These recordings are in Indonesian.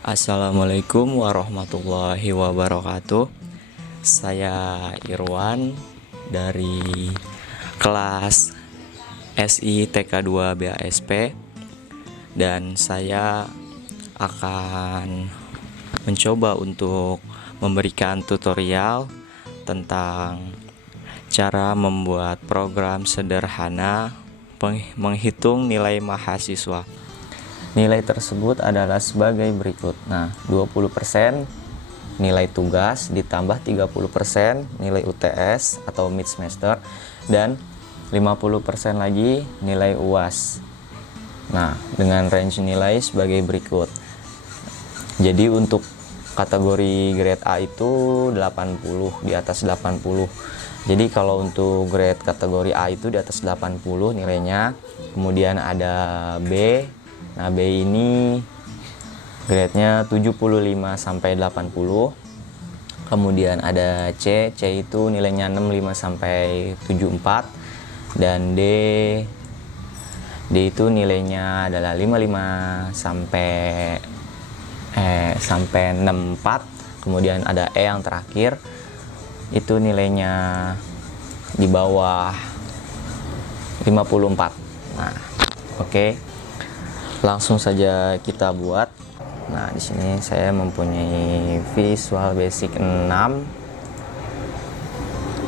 Assalamualaikum warahmatullahi wabarakatuh. Saya Irwan dari kelas SI TK2 BASP, dan saya akan mencoba untuk memberikan tutorial tentang cara membuat program sederhana menghitung nilai mahasiswa. Nilai tersebut adalah sebagai berikut. Nah, 20% nilai tugas ditambah 30% nilai UTS atau mid semester, dan 50% lagi nilai UAS. Nah, dengan range nilai sebagai berikut. Jadi untuk kategori grade A itu 80, di atas 80. Jadi kalau untuk grade kategori A itu di atas 80 nilainya. Kemudian ada B. Nah, B ini grade-nya 75 sampai 80. Kemudian ada C. C itu nilainya 65 sampai 74, dan D itu nilainya adalah 55 sampai 64. Kemudian ada E yang terakhir, itu nilainya di bawah 54. Nah, oke. Langsung saja kita buat. Nah, di sini saya mempunyai Visual Basic 6.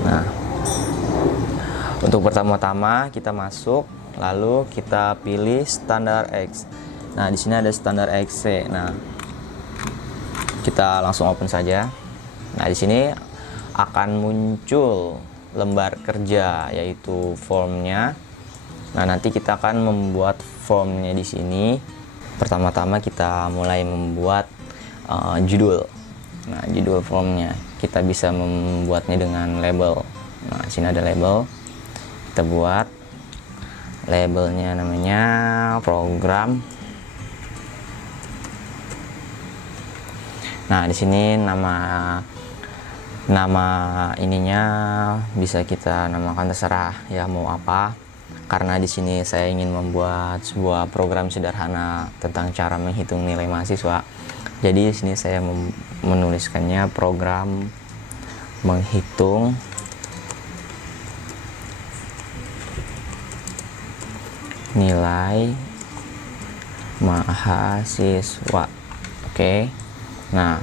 Nah, untuk pertama-tama kita masuk, lalu kita pilih standar X. Nah, di sini ada standar XC. Nah, kita langsung open saja. Nah, di sini akan muncul lembar kerja, yaitu formnya. Nah, nanti kita akan membuat formnya di sini. Pertama-tama kita mulai membuat judul. Nah, judul formnya kita bisa membuatnya dengan label. Nah, di sini ada label. Kita buat labelnya, namanya program. Nah, di sini nama ininya bisa kita namakan terserah ya, mau apa. Karena di sini saya ingin membuat sebuah program sederhana tentang cara menghitung nilai mahasiswa. Jadi di sini saya menuliskannya program menghitung nilai mahasiswa. Oke. Nah,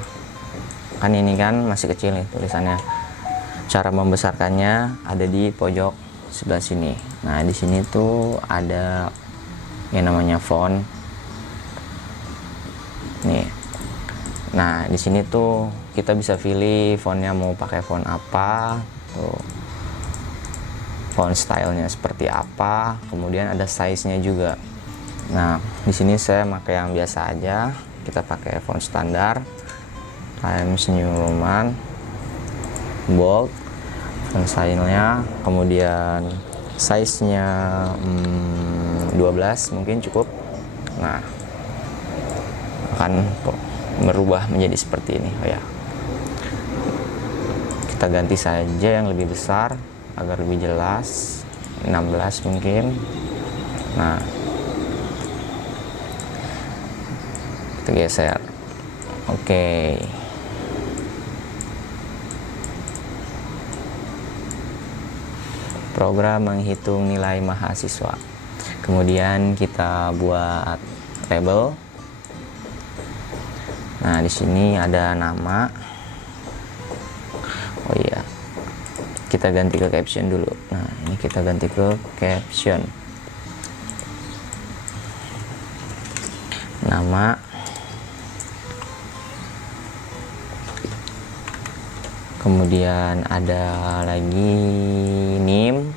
kan ini kan masih kecil nih tulisannya. Cara membesarkannya ada di pojok sebelah sini. Nah, di sini tuh ada yang namanya font. Nih. Nah, di sini tuh kita bisa pilih fontnya mau pakai font apa. Tuh. Font stylenya seperti apa. Kemudian ada size-nya juga. Nah, di sini saya pakai yang biasa aja. Kita pakai font standar. Times New Roman. Bold. Font stylenya, kemudian size-nya 12 mungkin cukup. Nah, akan merubah menjadi seperti ini. Oh ya, kita ganti saja yang lebih besar agar lebih jelas, 16 mungkin. Nah, kita geser. Oke. Program menghitung nilai mahasiswa. Kemudian kita buat label. Nah, di sini ada nama. Oh iya, kita ganti ke caption dulu. Nah, ini kita ganti ke caption. Nama. Kemudian ada lagi name.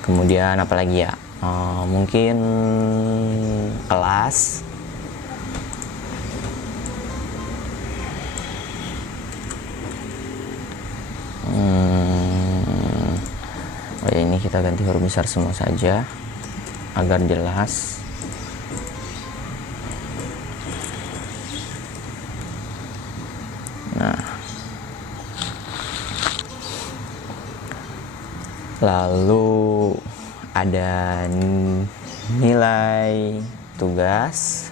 Kemudian apa lagi ya? Mungkin kelas. Oh ya, ini kita ganti huruf besar semua saja agar jelas. Nah, lalu ada nilai tugas.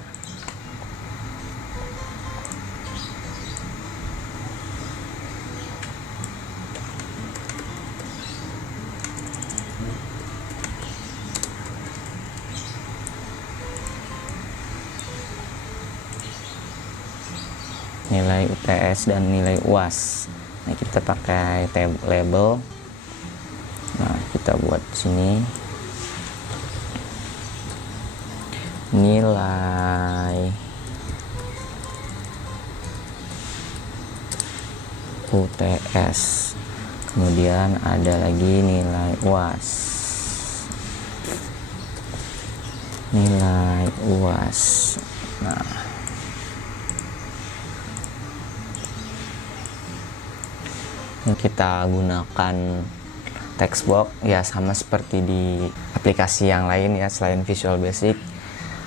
Nilai UTS dan nilai UAS. Nah, kita pakai tab label. Nah, kita buat sini nilai UTS, kemudian ada lagi nilai UAS. Nilai UAS. Nah, kita gunakan text box ya, sama seperti di aplikasi yang lain ya, selain Visual Basic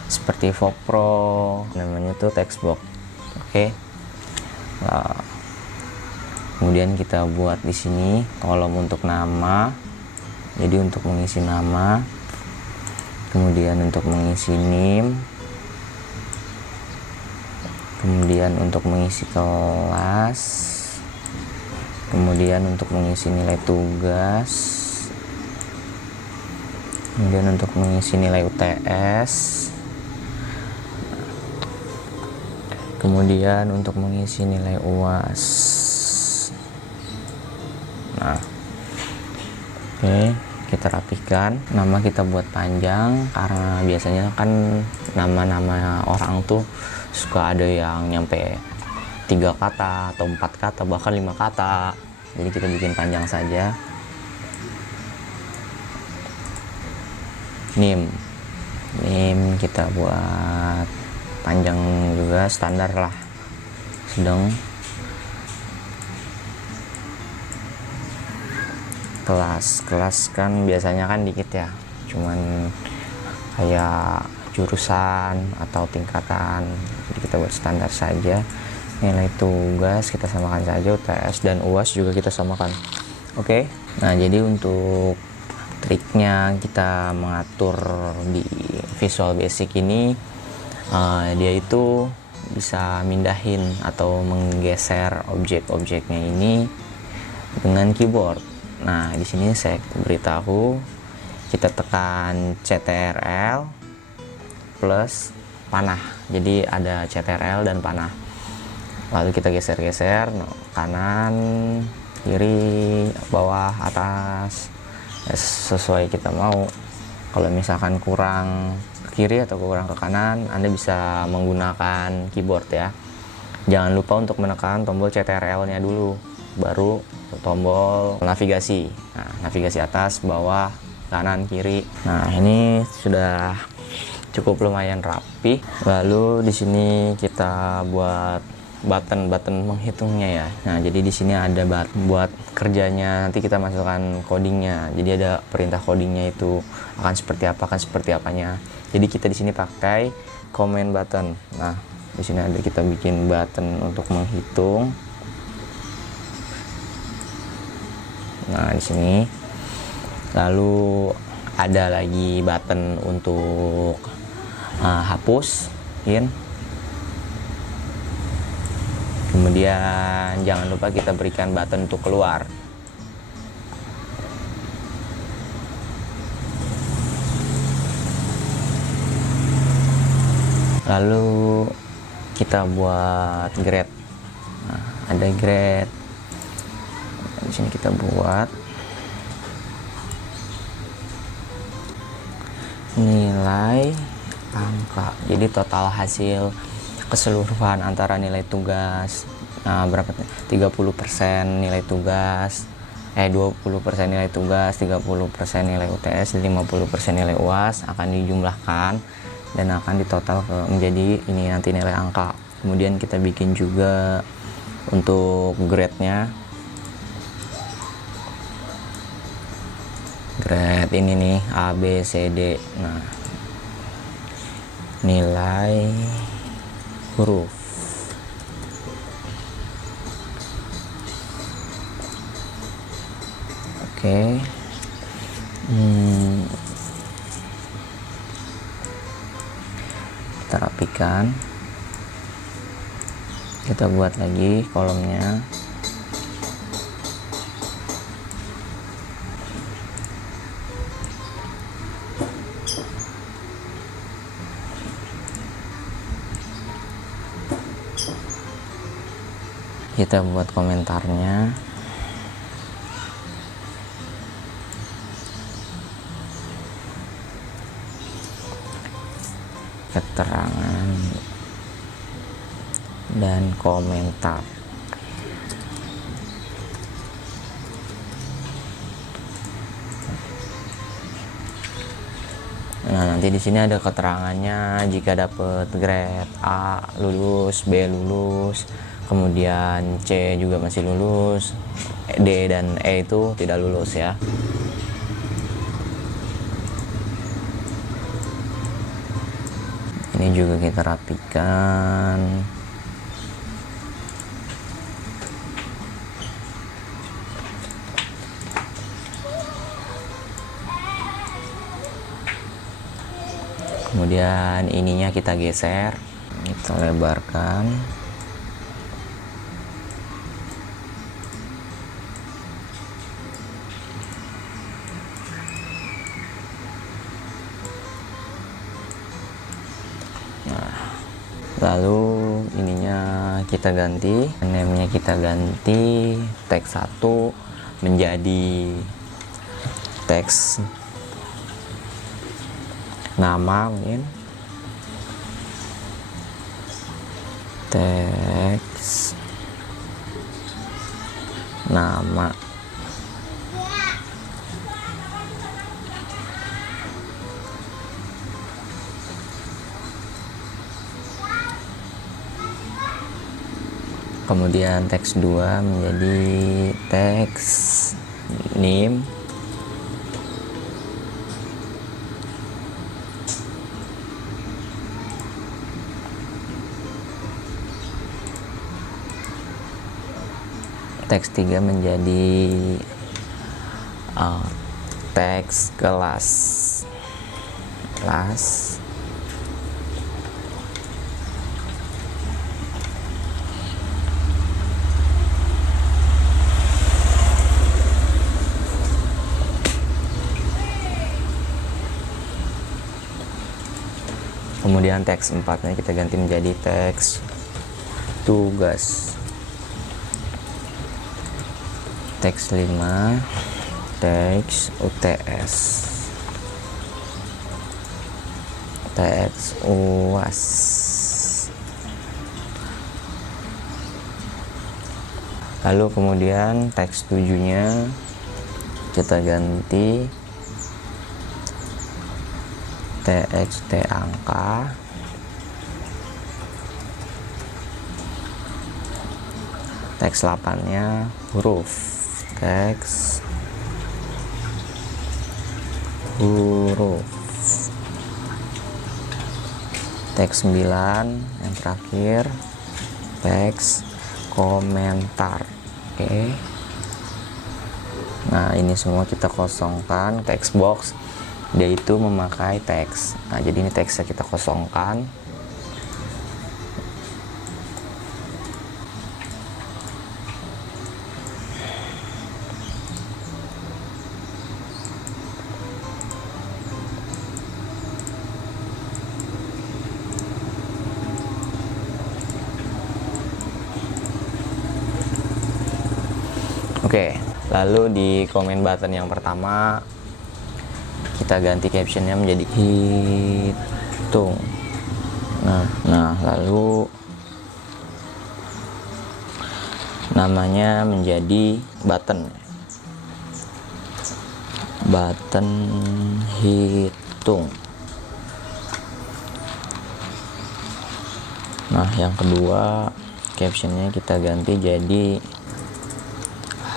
seperti Vogue Pro, namanya tuh text box. Oke. Nah, kemudian kita buat di sini kolom untuk nama. Jadi untuk mengisi nama, kemudian untuk mengisi NIM, kemudian untuk mengisi kelas, kemudian untuk mengisi nilai tugas, kemudian untuk mengisi nilai UTS, kemudian untuk mengisi nilai UAS. Nah, oke, kita rapihkan. Nama kita buat panjang, karena biasanya kan nama-nama orang tuh suka ada yang nyampe 3 kata atau 4 kata, bahkan 5 kata. Jadi kita bikin panjang saja. NIM kita buat panjang juga, standar lah, sedang. Kelas kan biasanya kan dikit ya, cuman kayak jurusan atau tingkatan, jadi kita buat standar saja. Nilai tugas kita samakan saja, UTS dan UAS juga kita samakan. Oke. Nah, jadi untuk triknya kita mengatur di Visual Basic ini, dia itu bisa mindahin atau menggeser objek-objeknya ini dengan keyboard. Nah, di sini saya beritahu, kita tekan CTRL plus panah. Jadi ada CTRL dan panah. Lalu kita geser-geser, kanan, kiri, bawah, atas, ya, sesuai kita mau. Kalau misalkan kurang ke kiri atau kurang ke kanan, Anda bisa menggunakan keyboard ya. Jangan lupa untuk menekan tombol CTRL-nya dulu, baru tombol navigasi. Nah, navigasi atas, bawah, kanan, kiri. Nah, ini sudah cukup lumayan rapi. Lalu di sini kita buat button menghitungnya ya. Nah, jadi di sini ada buat kerjanya, nanti kita masukkan codingnya. Jadi ada perintah codingnya itu akan seperti apanya. Jadi kita di sini pakai command button. Nah, di sini ada, kita bikin button untuk menghitung. Nah, di sini lalu ada lagi button untuk hapus, kemudian jangan lupa kita berikan button untuk keluar. Lalu kita buat grade. Nah, ada grade. Di sini kita buat nilai angka. Jadi total hasil keseluruhan antara nilai tugas, berapa? 30% nilai tugas, 20% nilai tugas, 30% nilai UTS, 50% nilai UAS akan dijumlahkan dan akan ditotal menjadi ini nanti nilai angka. Kemudian kita bikin juga untuk grade-nya. Grade ini nih A, B, C, D. Nah, nilai huruf. Oke. kita rapikan, kita buat lagi kolomnya. Kita buat komentarnya. Keterangan dan komentar. Nah, nanti di sini ada keterangannya, jika dapat grade A lulus, B lulus, kemudian C juga masih lulus, D dan E itu tidak lulus ya. Ini juga kita rapikan. Kemudian ininya kita geser, kita lebarkan. Lalu ininya kita ganti, name-nya kita ganti, teks 1 menjadi teks nama, mungkin teks nama. Kemudian teks 2 menjadi teks name. Teks 3 menjadi teks kelas. Kemudian teks 4-nya kita ganti menjadi teks tugas. Teks 5 teks UTS, teks UAS. Lalu kemudian teks 7-nya kita ganti TXT angka. Teks 8-nya huruf, teks huruf. Teks 9 yang terakhir teks komentar. Oke. Nah, ini semua kita kosongkan text box, dia itu memakai teks. Nah, jadi ini teksnya kita kosongkan. Oke, lalu di komen button yang pertama kita ganti captionnya menjadi hitung. Nah, lalu namanya menjadi button hitung. Nah, yang kedua captionnya kita ganti jadi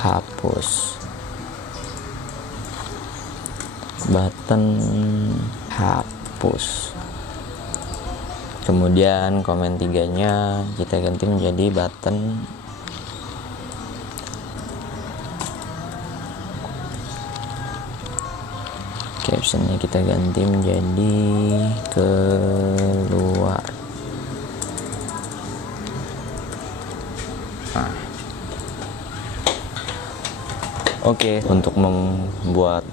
hapus, button hapus. Kemudian komen 3-nya kita ganti menjadi button captionnya kita ganti menjadi keluar. Oke, untuk membuat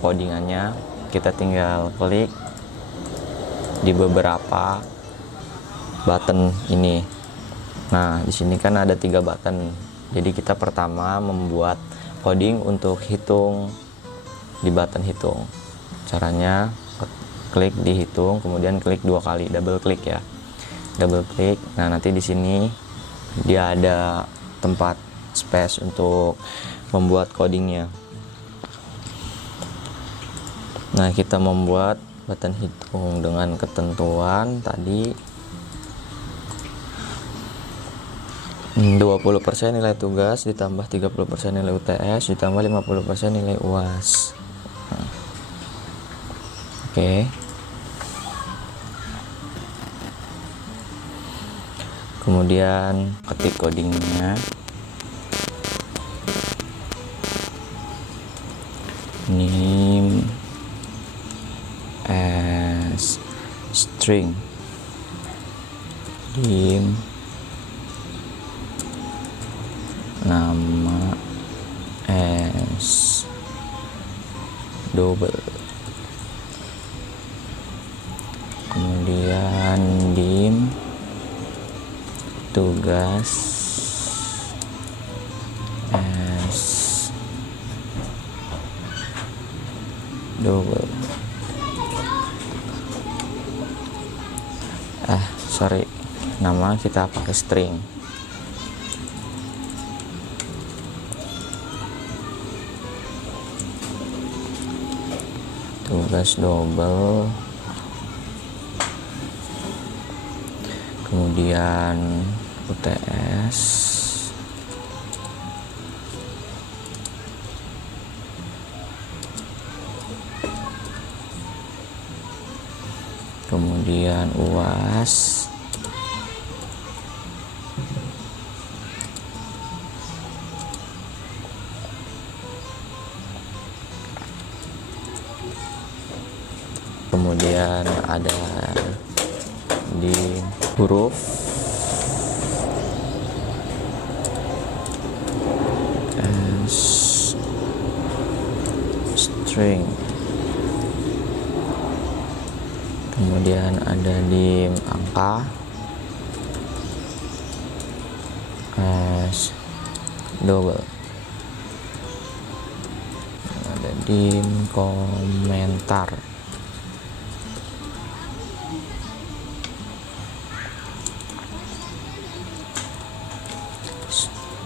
codingannya kita tinggal klik di beberapa button ini. Nah, di sini kan ada 3 button. Jadi kita pertama membuat coding untuk hitung di button hitung. Caranya klik di hitung, kemudian klik 2 kali, double klik ya. Double klik. Nah, nanti di sini dia ada tempat space untuk membuat codingnya. Nah, kita membuat button hitung dengan ketentuan tadi 20% nilai tugas ditambah 30% nilai UTS ditambah 50% nilai UAS. Oke. Kemudian ketik codingnya. Name as string, dim nama as double, kemudian dim tugas as double. Sorry, nama kita pakai string. Tugas double, kemudian UTS, kemudian UAS, kemudian ada di huruf as string, kemudian ada di angka as double, ada di komentar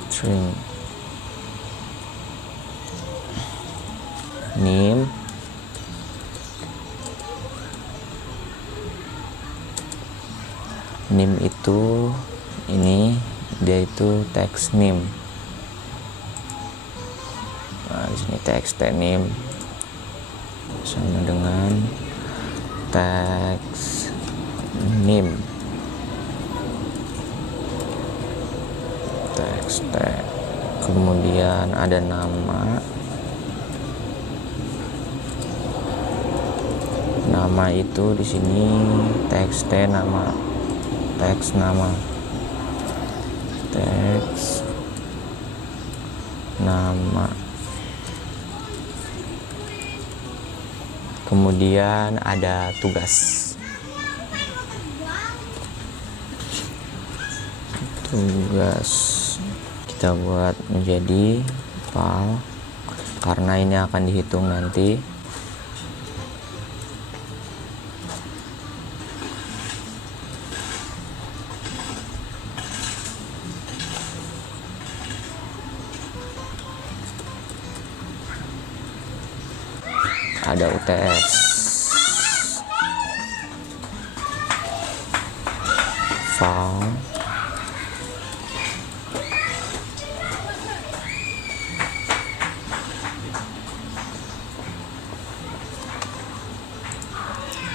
string, name itu ini dia itu text name. Nah, di sini text name sama dengan text name, text tag, kemudian ada nama itu di sini text nama, teks nama, teks nama, kemudian ada tugas, kita buat menjadi val karena ini akan dihitung nanti. Ada UTS, val,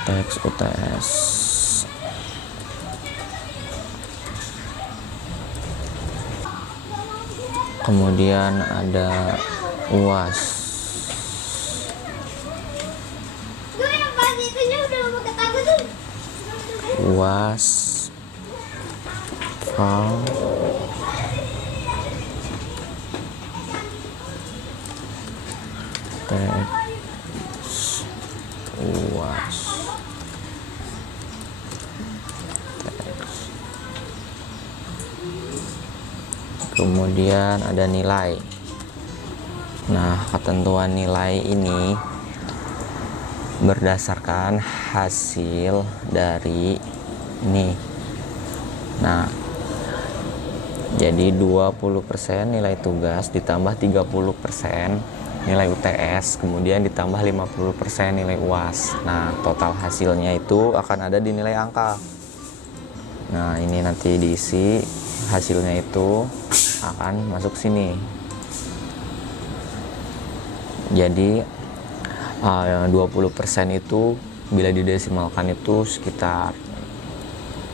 teks UTS, kemudian ada UAS, UAS, val, teks UAS, teks. Kemudian ada nilai. Nah, ketentuan nilai ini berdasarkan hasil dari ini. Nah, jadi 20% nilai tugas ditambah 30% nilai UTS, kemudian ditambah 50% nilai UAS. Nah, total hasilnya itu akan ada di nilai angka. Nah, ini nanti diisi, hasilnya itu akan masuk sini. Jadi 20% itu bila didesimalkan itu sekitar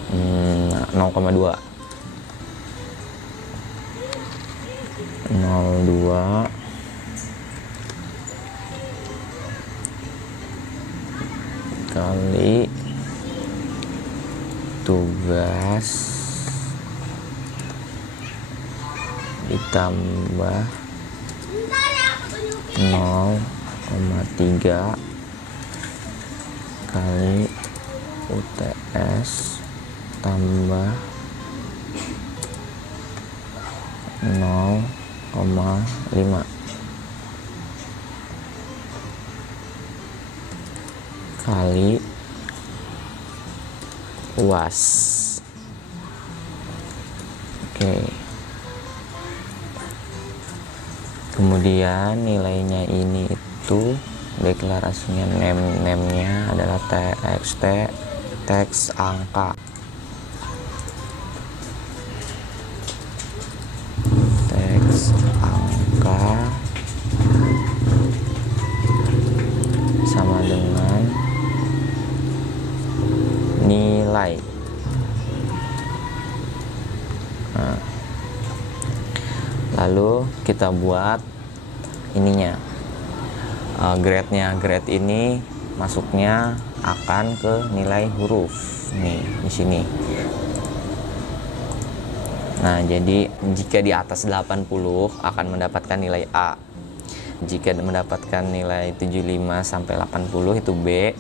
0,2 kali tugas ditambah 0,3 kali UTS tambah 0,5 kali UAS. Oke. Kemudian nilainya ini itu deklarasinya name-nya adalah txt teks angka. Teks angka sama dengan nilai. Nah, lalu kita buat ininya, grade-nya. Grade ini masuknya akan ke nilai huruf nih di sini. Nah, jadi jika di atas 80 akan mendapatkan nilai A. Jika mendapatkan nilai 75 sampai 80 itu B,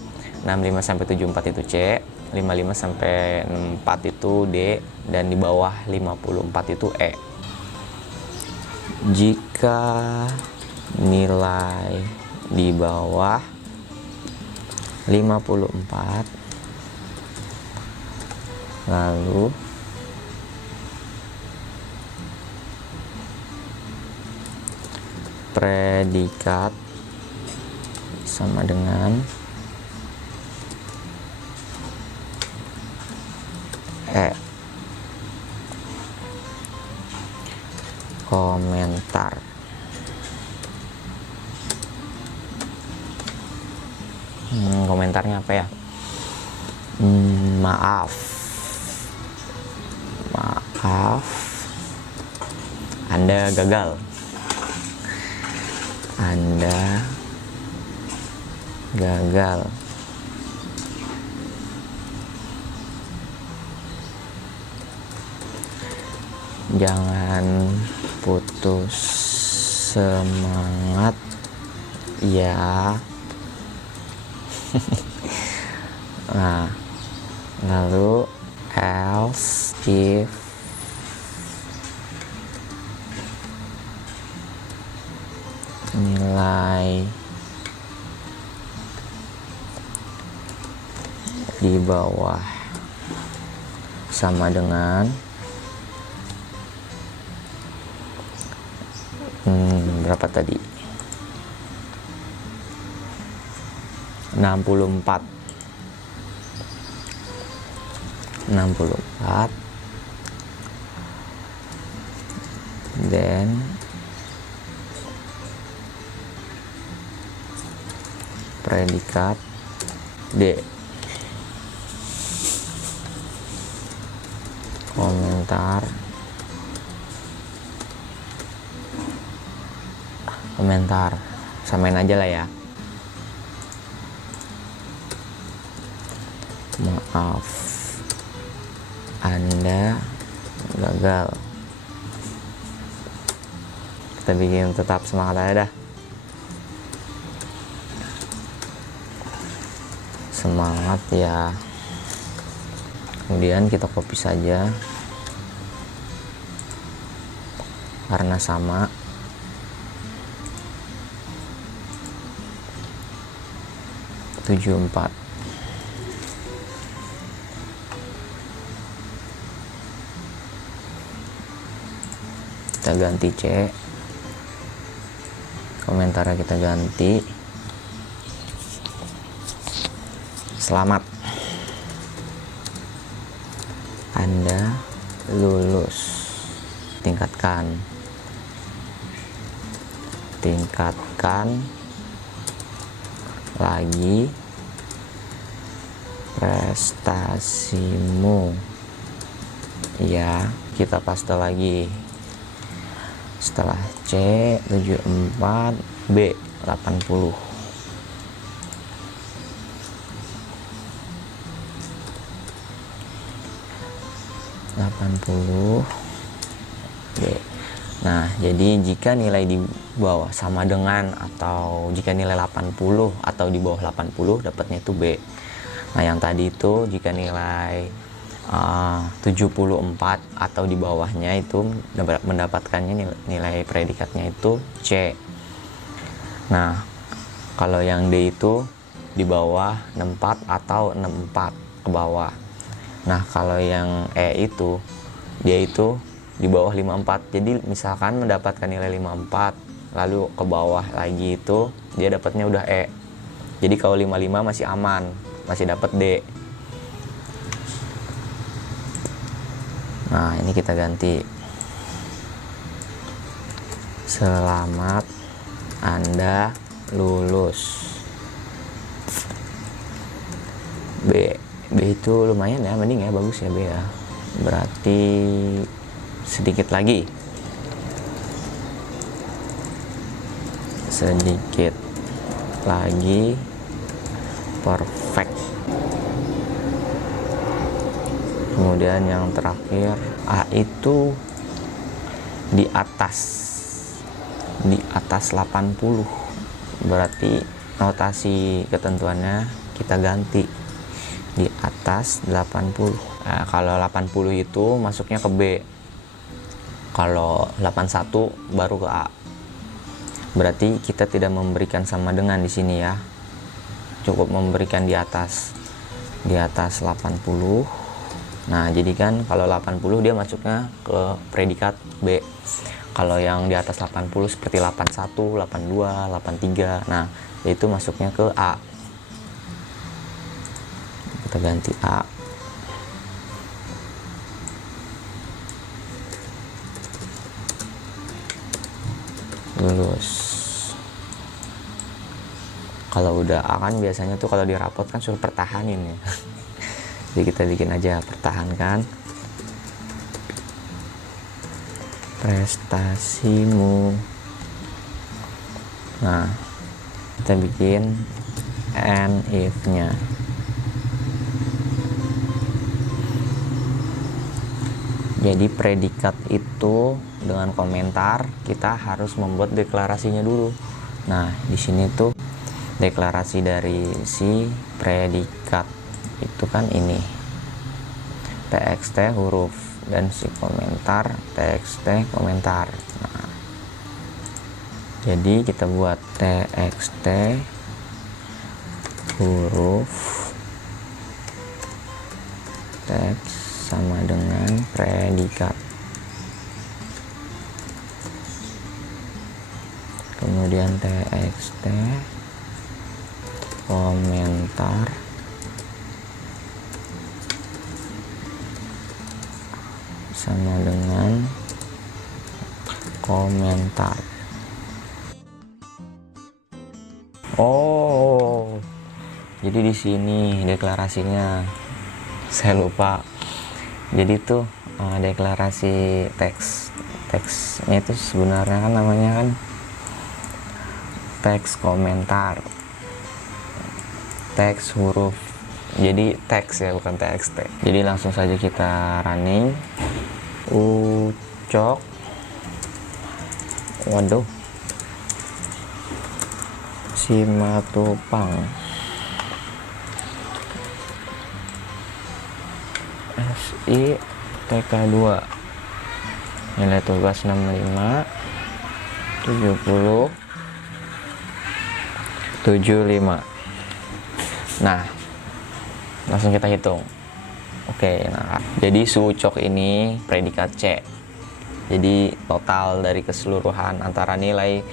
65 sampai 74 itu C, 55 sampai 64 itu D, dan di bawah 54 itu E. Jika nilai di bawah 54 lalu predikat sama dengan E. Komentar. Komentarnya apa ya? Maaf, Anda gagal. Anda gagal. Jangan putus semangat ya. Nah, lalu else if nilai di bawah sama dengan berapa tadi? 64 dan predikat D. Komentar samain aja lah ya. Maaf, Anda gagal. Kita bikin tetap semangat aja dah. Semangat ya. Kemudian kita copy saja karena sama. Tujuh empat. Kita ganti C, komentarnya kita ganti selamat, Anda lulus. Tingkatkan lagi prestasimu ya. Kita paste lagi setelah C 74, B 80. B. Nah, jadi jika nilai di bawah sama dengan atau jika nilai 80 atau di bawah 80 dapatnya itu B. Nah, yang tadi itu jika nilai 74 atau di bawahnya itu mendapatkannya nilai predikatnya itu C. Nah, kalau yang D itu di bawah 64 atau 64 ke bawah. Nah, kalau yang E itu dia itu di bawah 54. Jadi misalkan mendapatkan nilai 54 lalu ke bawah lagi itu dia dapatnya udah E. Jadi kalau 55 masih aman, masih dapat D. Nah, ini kita ganti. Selamat, Anda lulus. B itu lumayan ya, mending ya, bagus ya B ya. Berarti sedikit lagi. Perfect. Kemudian yang terakhir A itu di atas 80. Berarti notasi ketentuannya kita ganti di atas 80. Nah, kalau 80 itu masuknya ke B. Kalau 81 baru ke A. Berarti kita tidak memberikan sama dengan di sini ya. Cukup memberikan di atas 80. Nah, jadi kan kalau 80 dia masuknya ke predikat B. Kalau yang di atas 80 seperti 81, 82, 83. Nah, itu masuknya ke A. Kita ganti A. Lulus. Kalau udah A kan biasanya tuh kalau di rapot kan suruh pertahanin ya. Jadi kita bikin aja pertahankan prestasimu. Nah, kita bikin and if-nya. Jadi predikat itu dengan komentar kita harus membuat deklarasinya dulu. Nah, di sini tuh deklarasi dari si predikat itu kan ini txt huruf dan si komentar txt komentar. Nah, jadi kita buat txt huruf teks sama dengan predikat, kemudian txt komentar sama dengan komentar. Oh, jadi di sini deklarasinya saya lupa. Jadi tuh deklarasi teksnya itu sebenarnya kan namanya kan teks komentar, teks huruf, jadi teks ya bukan txt. Jadi langsung saja kita running. Ucok, waduh, Simatupang SI TK2, nilai tugas 65, 70, 75. Nah, langsung kita hitung. Oke, nah jadi Suucok ini predikat C. Jadi total dari keseluruhan antara nilai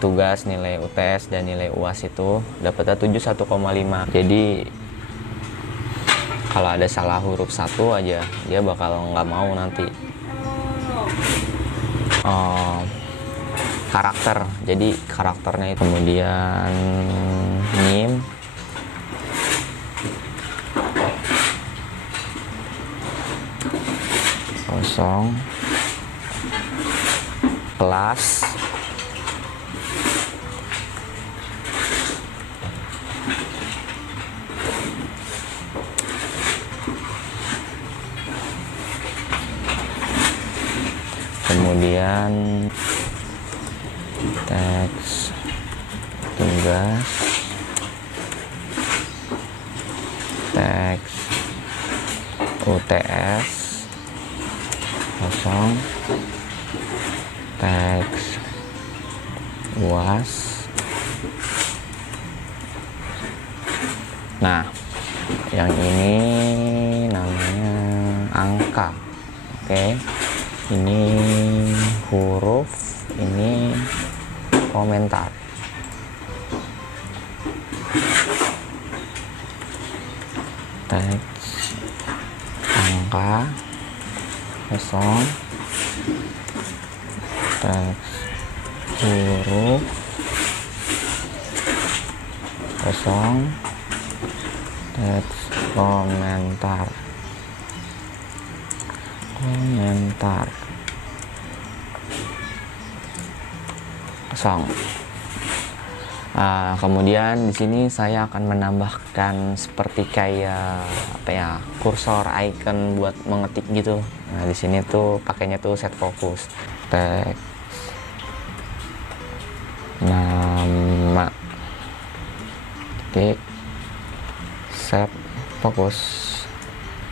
tugas, nilai UTS, dan nilai UAS itu dapatnya 71,5. Jadi kalau ada salah huruf satu aja, dia bakal nggak mau nanti. Karakter, jadi karakternya itu kemudian NIM, kosong, kelas, kemudian teks tugas, teks UTS kosong, teks UAS. Nah, yang ini namanya angka. Oke, ini huruf, ini komentar. Teks angka kosong, teks huruf kosong, teks komentar kosong. Kemudian di sini saya akan menambahkan seperti kayak apa ya, kursor icon buat mengetik gitu. Nah, di sini tuh pakainya tuh set fokus. Teks nama, titik, set fokus.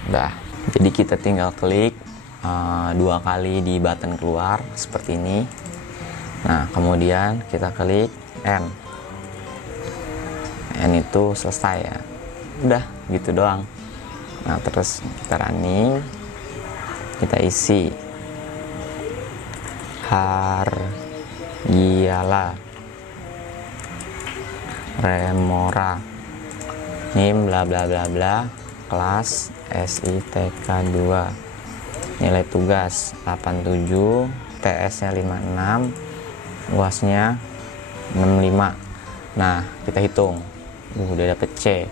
Udah. Jadi kita tinggal klik 2 kali di button keluar seperti ini. Nah, kemudian kita klik N. N itu selesai ya. Udah gitu doang. Nah, terus kita running, kita isi Hargiala, Remora, NIM bla bla bla bla, kelas SITK 2, nilai tugas 87, TS-nya 56, UAS-nya 65. Nah, kita hitung. Udah dapet C.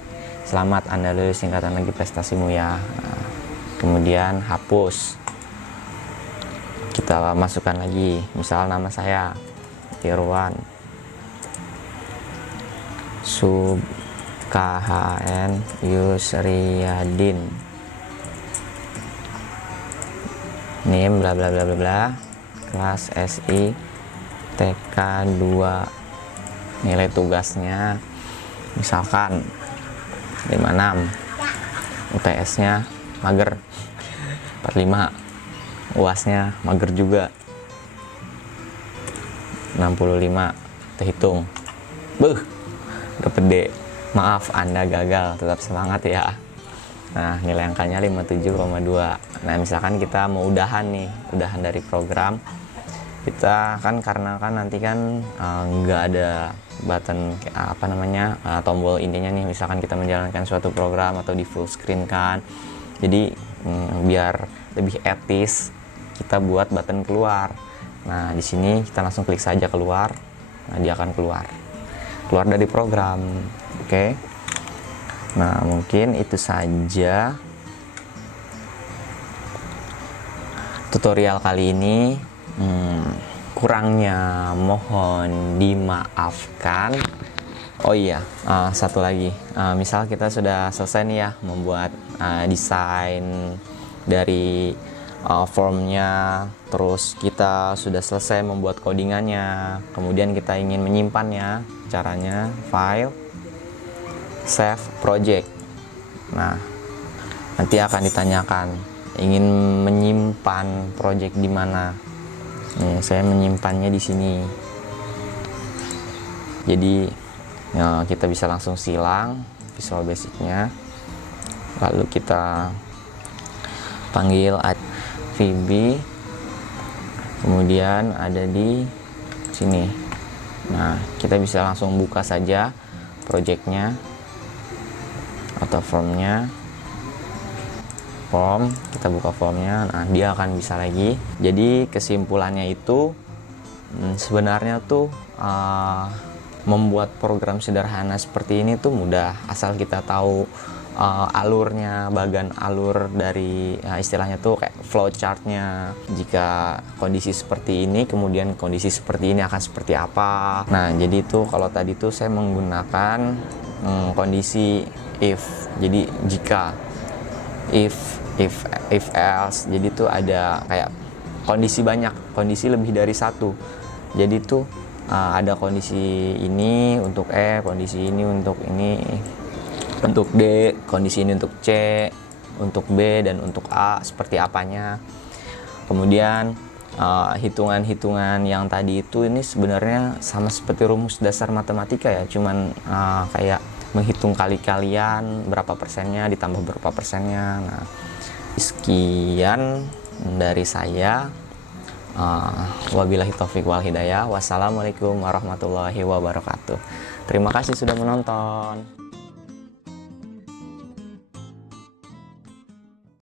Selamat, Anda lulus singkatan lagi prestasimu ya. Nah, kemudian hapus. Kita masukkan lagi. Misal nama saya Irwan KHN Yusriyadin, NIM bla bla bla bla bla, kelas SI TK 2, nilai tugasnya misalkan 56, UTS-nya mager 45, UAS-nya mager juga 65. Kita hitung, dapet D. Maaf, Anda gagal, tetap semangat ya. Nah, nilai angkanya 57,2. Nah, misalkan kita mau udahan dari program, kita kan karena kan nanti kan nggak ada button tombol intinya nih, misalkan kita menjalankan suatu program atau di full screen kan, jadi biar lebih etis kita buat button keluar. Nah, di sini kita langsung klik saja keluar. Nah, dia akan keluar dari program. Oke. Nah, mungkin itu saja tutorial kali ini. Kurangnya mohon dimaafkan. Oh iya, satu lagi, misal kita sudah selesai nih ya membuat desain dari formnya, terus kita sudah selesai membuat codingannya, kemudian kita ingin menyimpannya. Caranya file, save project. Nah, Nanti akan ditanyakan ingin menyimpan project di mana. Nih, saya menyimpannya di sini. Jadi ya, kita bisa langsung silang Visual Basic-nya. Lalu kita panggil VB, kemudian ada di sini. Nah, kita bisa langsung buka saja project-nya atau form-nya. Kita buka formnya, nah dia akan bisa lagi. Jadi kesimpulannya itu sebenarnya tuh membuat program sederhana seperti ini tuh mudah, asal kita tahu alurnya, bagan alur dari istilahnya tuh kayak flow chartnya. Jika kondisi seperti ini, kemudian kondisi seperti ini akan seperti apa. Nah, jadi tuh kalau tadi tuh saya menggunakan kondisi if. Jadi jika, if else. Jadi tuh ada kayak kondisi banyak, kondisi lebih dari satu. Jadi tuh ada kondisi ini untuk E, kondisi ini untuk ini, untuk D, kondisi ini untuk C, untuk B, dan untuk A seperti apanya. Kemudian hitungan-hitungan yang tadi itu ini sebenarnya sama seperti rumus dasar matematika ya, cuman kayak menghitung kali-kalian berapa persennya ditambah berapa persennya. Nah, sekian dari saya. Wabillahi taufiq wal hidayah. Wassalamualaikum warahmatullahi wabarakatuh. Terima kasih sudah menonton.